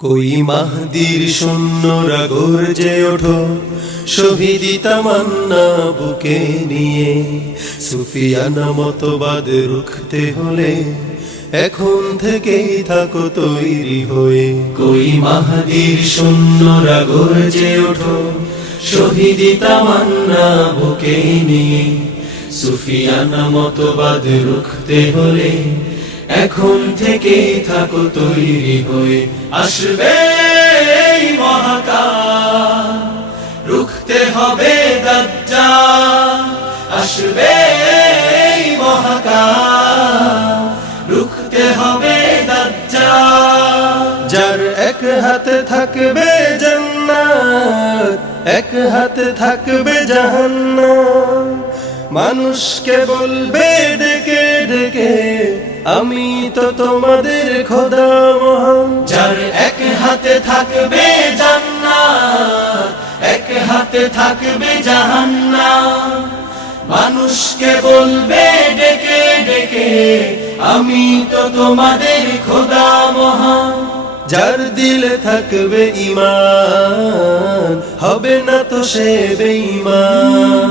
কই মাহদির সৈন্যরা গর্জে ওঠো, শহীদি তামান্না বুকে নিয়ে। সুফিয়ানা মতবাদ রুখতে হলে এখন থেকেই থাকো তৈরি হয়ে। কই মাহদির সৈন্যরা গর্জে ওঠো, শহীদি তামান্না বুকে নিয়ে। সুফিয়ানা মতবাদ রুখতে হলে এখন থেকে থাকো তৈরি হয়ে। আসবে এই মহাকাল, রুখতে হবে দাজ্জাল। আসবে এই মহাকাল, রুখতে হবে দাজ্জাল। যার এক হাতে থাকবে জান্নাত, এক হাতে থাকবে জাহান্নাম। মানুষকে বলবে ডেকে ডেকে, আমি তো তোমাদের খোদা মহান। যার এক হাতে থাকবে জান্নাত, এক হাতে থাকবে জাহান্নাম। মানুষকে বলবে ডেকে ডেকে, আমি তো তোমাদের খোদা মহান। যার দিলে থাকবে ঈমান, হবে না তো সে বেঈমান।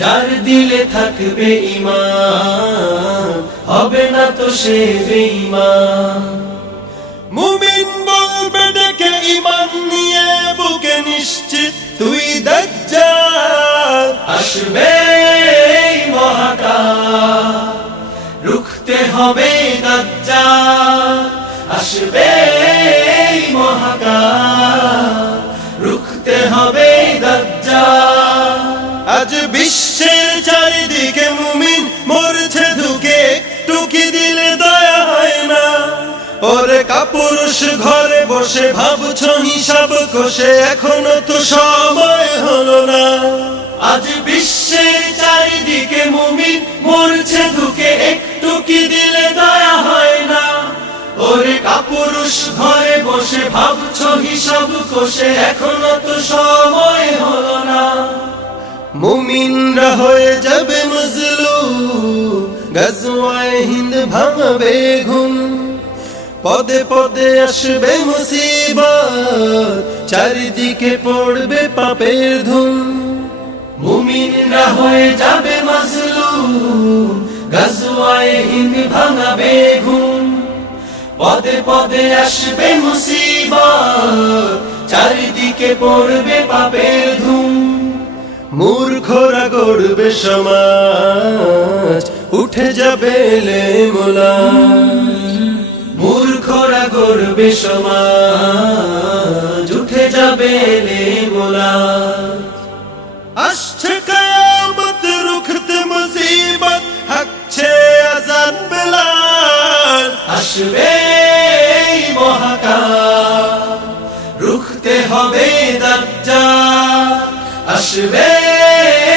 যার দিলে থাকবে ঈমান, হবে না তো সে বেঈমান। মুমিন বলবে ডেকে ঈমান নিয়ে বুকে নিশ্চিত, তুই দাজ্জাল। আসবে এই মহাকাল, রুখতে হবে দাজ্জাল। আসবে এই মহাকাল, রুখতে হবে দাজ্জাল। আজ বিশ্বের চারিদিকে মুমিন মরছে ধুকে, একটু কি দিলে দয়া হয় না? ওরে কাপুরুষ ঘরে বসে ভাবছো হিসাব কষে, এখনো তো সময় হলো না। আজ বিশ্বের চারিদিকে মুমিন মরছে ধুকে, একটু কি দিলে দয়া হয় না? ওরে কাপুরুষ ঘরে বসে ভাবছো হিসাব কষে, এখনো তো সময় হলো না। মুমিনরা হয়ে যাবে মজলুম, গাজওয়ায়ে হিন্দ ভাঙবে ঘুম। পদে পদে আসবে মুসিবত, চারিদিকে পড়বে পাপের ধুম। মুমিনরা হয়ে যাবে মজলুম, গাজওয়ায়ে হিন্দ ভাঙবে ঘুম। পদে পদে আসবে মুসিবত, চারিদিকে পড়বে পাপের ধুম। মূর্খরা গড়বে সমাজ, উঠে যাবে লেমুলাজ। মূর্খরা গড়বে সমাজ, উঠে যাবে লেমুলাজ। আসছে কিয়ামত, রুখতে মুসিবত, হাঁকছে আযান বেলাল। আসবে এই মহাকাল, রুখতে হবে দাজ্জাল। আসবে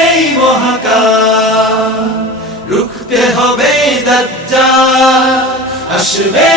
এই মহাকাল, রুখতে হবে দাজ্জাল। আসবে